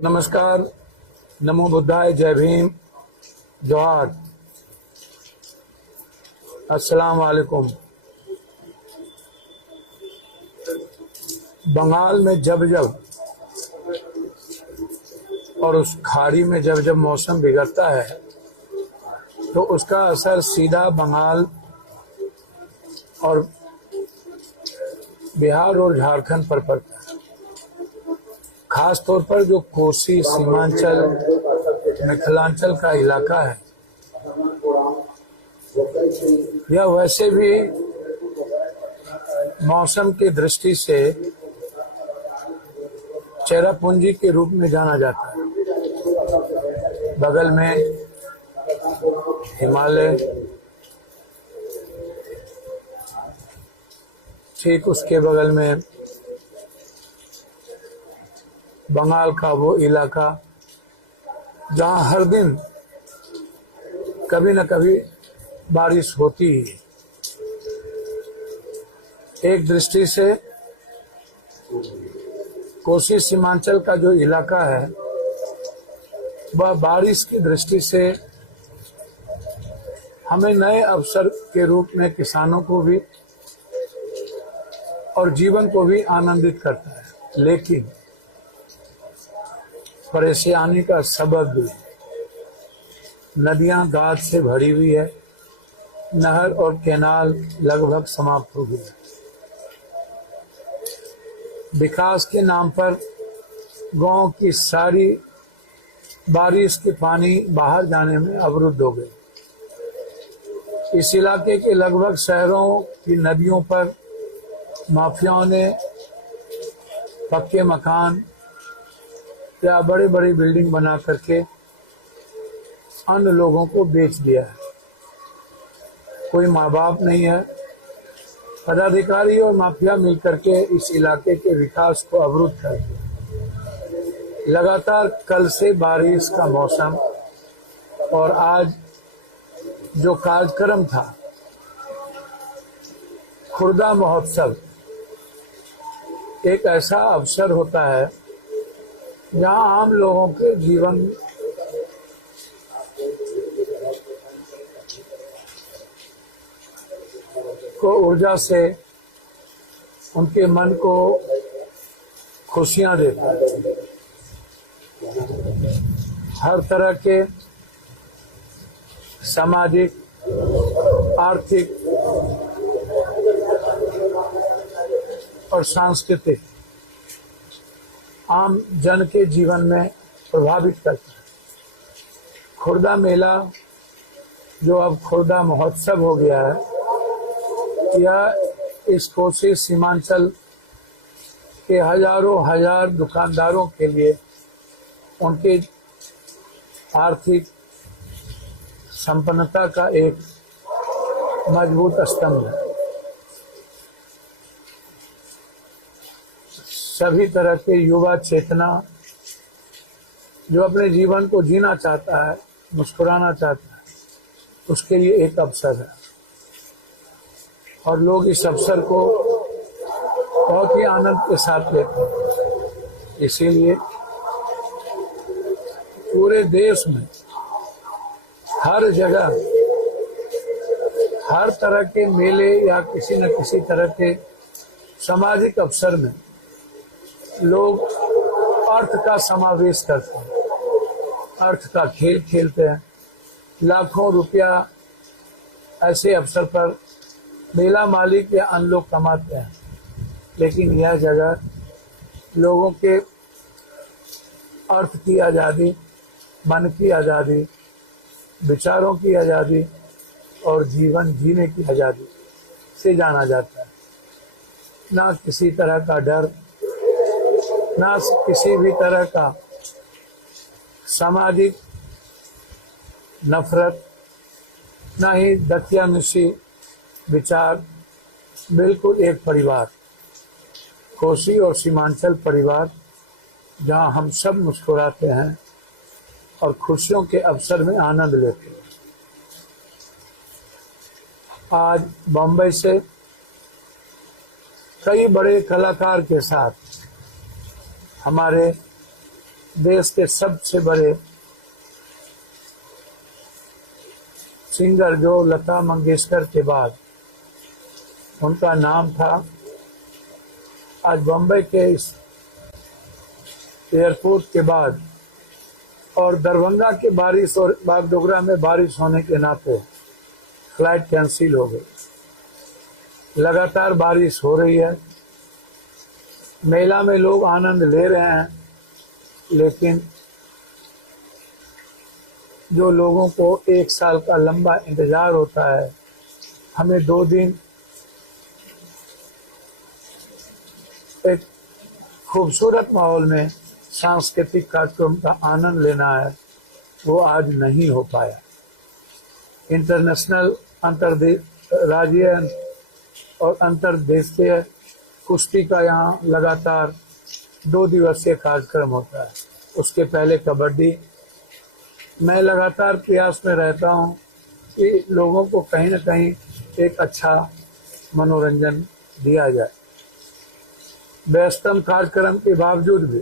नमस्कार, नमो बुद्धाय, जय भीम, जोहार, अस्सलाम वालेकुम। बंगाल में जब जब और उस खाड़ी में जब जब मौसम बिगड़ता है तो उसका असर सीधा बंगाल और बिहार और झारखंड पर पड़ता है। खास तौर पर जो कोसी, सीमांचल, मिथिलांचल का इलाका है, यह वैसे भी मौसम की दृष्टि से चेरापूंजी के रूप में जाना जाता है। बगल में हिमालय, ठीक उसके बगल में बंगाल का वो इलाका जहाँ हर दिन कभी न कभी बारिश होती ही है। एक दृष्टि से कोसी सीमांचल का जो इलाका है वह बारिश की दृष्टि से हमें नए अवसर के रूप में किसानों को भी और जीवन को भी आनंदित करता है, लेकिन परेशानी का सबब भी नदियां गाद से भरी हुई है, नहर और कैनाल लगभग समाप्त हो गई है। विकास के नाम पर गांव की सारी बारिश के पानी बाहर जाने में अवरुद्ध हो गई। इस इलाके के लगभग शहरों की नदियों पर माफियाओं ने पक्के मकान या बड़े बड़ी बिल्डिंग बना करके अन्य लोगों को बेच दिया है। कोई माँ बाप नहीं है। पदाधिकारी और माफिया मिलकर के इस इलाके के विकास को अवरुद्ध कर दिया। लगातार कल से बारिश का मौसम और आज जो कार्यक्रम था खुर्दा महोत्सव, एक ऐसा अवसर होता है जहाँ आम लोगों के जीवन को ऊर्जा से उनके मन को खुशियां देता है। हर तरह के सामाजिक, आर्थिक और सांस्कृतिक आम जन के जीवन में प्रभावित करता है। खुर्दा मेला, जो अब खुर्दा महोत्सव हो गया है, यह इस कोसी सीमांचल के हजारों हजार दुकानदारों के लिए उनके आर्थिक संपन्नता का एक मजबूत स्तंभ है। सभी तरह के युवा चेतना जो अपने जीवन को जीना चाहता है, मुस्कुराना चाहता है, उसके लिए एक अवसर है और लोग इस अवसर को बहुत ही आनंद के साथ लेते हैं। इसीलिए पूरे देश में हर जगह हर तरह के मेले या किसी न किसी तरह के सामाजिक अवसर में लोग अर्थ का समावेश करते हैं, अर्थ का खेल खेलते हैं। लाखों रुपया ऐसे अवसर पर मेला मालिक या अन्य लोग कमाते हैं, लेकिन यह जगह लोगों के अर्थ की आज़ादी, मन की आज़ादी, विचारों की आज़ादी और जीवन जीने की आज़ादी से जाना जाता है। ना किसी तरह का डर, ना किसी भी तरह का सामाजिक नफरत, ना ही दकियानुसी विचार। बिल्कुल एक परिवार, कोसी और सीमांचल परिवार, जहां हम सब मुस्कुराते हैं और खुशियों के अवसर में आनंद लेते हैं। आज बम्बई से कई बड़े कलाकार के साथ हमारे देश के सबसे बड़े सिंगर जो लता मंगेशकर के बाद उनका नाम था। आज बम्बई के इस एयरपोर्ट के बाद और दरभंगा के बारिश और बागडोगरा में बारिश होने के नाते फ्लाइट कैंसिल हो गई। लगातार बारिश हो रही है, मेला में लोग आनंद ले रहे हैं, लेकिन जो लोगों को 1 साल का लंबा इंतजार होता है, हमें 2 दिन एक खूबसूरत माहौल में सांस्कृतिक कार्यक्रम का आनंद लेना है, वो आज नहीं हो पाया। इंटरनेशनल राज्य और अंतर्देशीय कुश्ती का यहाँ लगातार 2 दिवसीय कार्यक्रम होता है। उसके पहले कबड्डी। मैं लगातार प्रयास में रहता हूँ कि लोगों को कहीं न कहीं एक अच्छा मनोरंजन दिया जाए। व्यस्तम कार्यक्रम के बावजूद भी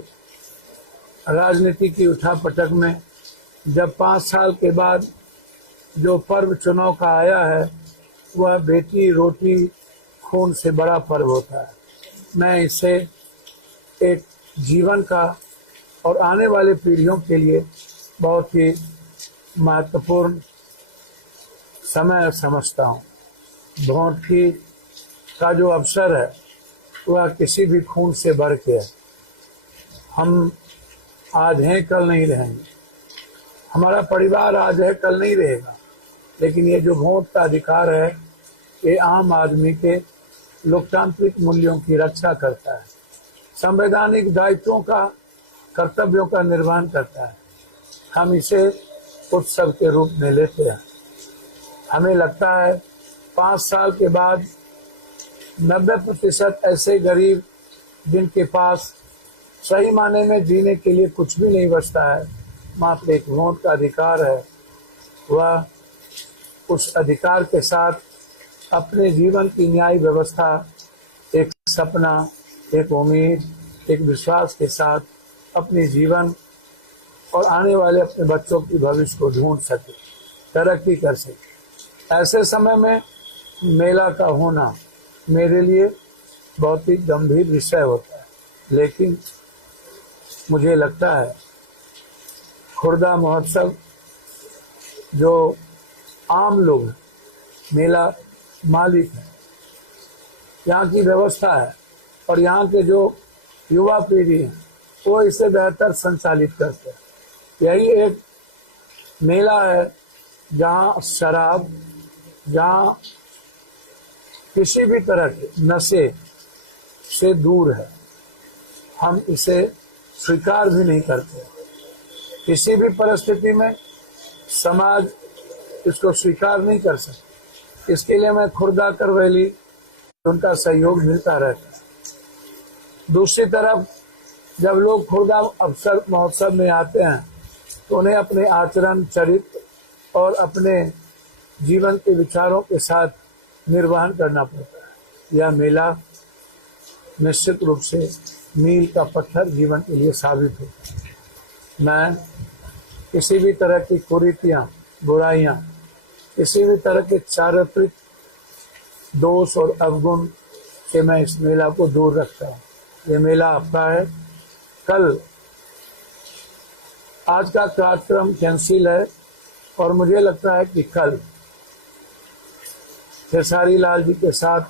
राजनीति की उठापटक में जब 5 साल के बाद जो पर्व चुनाव का आया है, वह बेटी रोटी खून से बड़ा पर्व होता है। मैं इसे एक जीवन का और आने वाले पीढ़ियों के लिए बहुत ही महत्वपूर्ण समय समझता हूँ। भोंटकी का जो अवसर है वह किसी भी खून से बढ़ के है। हम आज हैं, कल नहीं रहेंगे। हमारा परिवार आज है, कल नहीं रहेगा। लेकिन ये जो वोट का अधिकार है, ये आम आदमी के लोकतांत्रिक मूल्यों की रक्षा करता है, संवैधानिक दायित्वों का, कर्तव्यों का निर्वहन करता है। हम इसे उत्सव के रूप में लेते हैं। हमें लगता है 5 साल के बाद 90% ऐसे गरीब जिनके पास सही माने में जीने के लिए कुछ भी नहीं बचता है, मात्र एक वोट का अधिकार है, वह उस अधिकार के साथ अपने जीवन की न्याय व्यवस्था, एक सपना, एक उम्मीद, एक विश्वास के साथ अपने जीवन और आने वाले अपने बच्चों की भविष्य को ढूंढ सके, तरक्की कर सके। ऐसे समय में मेला का होना मेरे लिए बहुत ही गंभीर विषय होता है। लेकिन मुझे लगता है खुर्दा महोत्सव जो आम लोग, मेला मालिक है, यहाँ की व्यवस्था है और यहाँ के जो युवा पीढ़ी है वो इसे बेहतर संचालित करते हैं। यही एक मेला है जहाँ शराब, जहाँ किसी भी तरह के नशे से दूर है। हम इसे स्वीकार भी नहीं करते। किसी भी परिस्थिति में समाज इसको स्वीकार नहीं कर सकता। इसके लिए मैं खुर्दा करवैली उनका सहयोग मिलता रहता है। दूसरी तरफ जब लोग खुर्दा अवसर महोत्सव में आते हैं तो उन्हें अपने आचरण, चरित्र और अपने जीवन के विचारों के साथ निर्वहन करना पड़ता है। यह मेला निश्चित रूप से मील का पत्थर जीवन के लिए साबित होता है। मैं किसी भी तरह की कुरीतियाँ, बुराइयाँ, किसी भी तरह के चारित्रिक दोष और अवगुण से मैं इस मेला को दूर रखता हूँ। ये मेला आपका है। कल आज का कार्यक्रम कैंसिल है और मुझे लगता है कि कल खेसारी लाल जी के साथ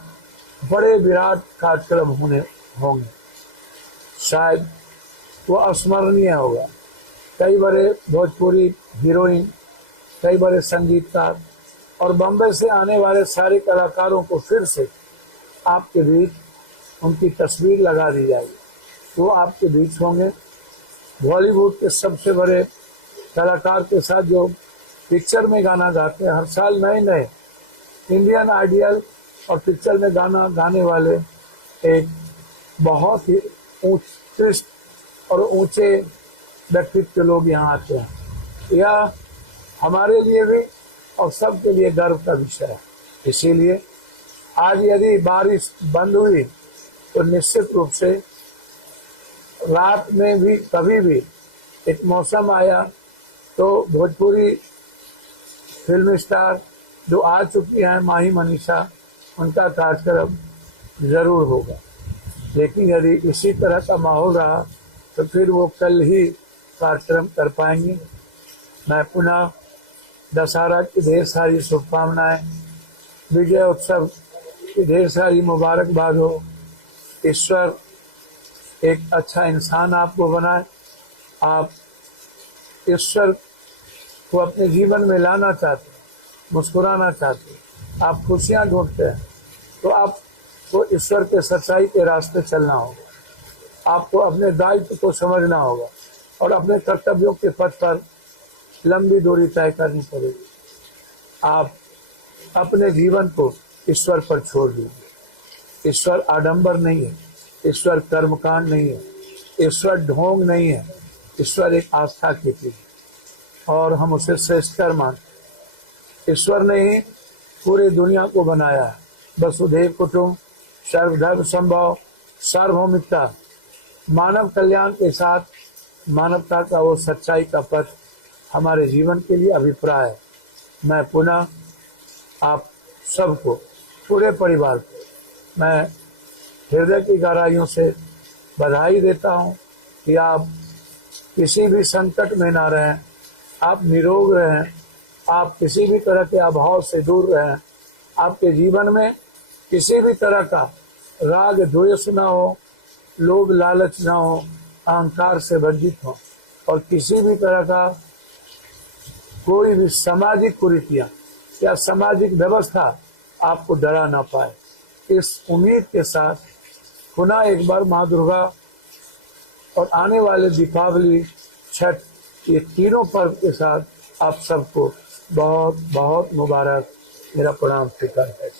बड़े विराट कार्यक्रम होंगे। शायद वो अस्मरणीय होगा। कई बड़े भोजपुरी हीरोइन, कई बड़े संगीतकार और बम्बई से आने वाले सारे कलाकारों को फिर से आपके बीच उनकी तस्वीर लगा दी जाएगी। वो आपके बीच होंगे। बॉलीवुड के सबसे बड़े कलाकार के साथ जो पिक्चर में गाना गाते हैं, हर साल नए नए इंडियन आइडियल और पिक्चर में गाना गाने वाले एक बहुत ही उत्कृष्ट और ऊंचे व्यक्तित्व के लोग यहाँ आते हैं। यह हमारे लिए भी और सबके लिए गर्व का विषय है। इसीलिए आज यदि बारिश बंद हुई तो निश्चित रूप से रात में भी कभी भी एक मौसम आया तो भोजपुरी फिल्म स्टार जो आ चुकी हैं माही मनीषा, उनका कार्यक्रम जरूर होगा। लेकिन यदि इसी तरह का माहौल रहा तो फिर वो कल ही कार्यक्रम कर पाएंगे। मैं पुनः दशहरा की ढेर सारी शुभकामनाएं, विजय उत्सव की ढेर सारी मुबारकबाद हो। ईश्वर एक अच्छा इंसान आपको बनाए। आप ईश्वर को अपने जीवन में लाना चाहते हैं, मुस्कुराना चाहते हैं, आप खुशियां ढूंढते हैं, तो आपको ईश्वर के सच्चाई के रास्ते चलना होगा। आपको अपने दायित्व को समझना होगा और अपने कर्तव्यों के पथ पर लंबी दूरी तय करनी पड़ेगी। आप अपने जीवन को ईश्वर पर छोड़ दीजिए। ईश्वर आडंबर नहीं है, ईश्वर कर्मकांड नहीं है, ईश्वर ढोंग नहीं है, ईश्वर एक आस्था की चीज और हम उसे श्रेष्ठकर मानते। ईश्वर ने ही पूरी दुनिया को बनाया है। वसुधैव कुटुंब, सर्वधर्म संभव, सार्वभौमिकता, मानव कल्याण के साथ मानवता का वो सच्चाई का पथ हमारे जीवन के लिए अभिप्राय है। मैं पुनः आप सबको, पूरे परिवार को मैं हृदय की गहराइयों से बधाई देता हूँ कि आप किसी भी संकट में ना रहें, आप निरोग रहें, आप किसी भी तरह के अभाव से दूर रहें, आपके जीवन में किसी भी तरह का राग द्वेष ना हो, लोभ लालच ना हो, अहंकार से वर्जित हो और किसी भी तरह का कोई भी सामाजिक कुरीतियां या सामाजिक व्यवस्था आपको डरा ना पाए। इस उम्मीद के साथ पुनः एक बार माँ दुर्गा और आने वाले दीपावली, छठ, ये तीनों पर्व के साथ आप सबको बहुत बहुत मुबारक। मेरा प्रणाम स्वीकार है।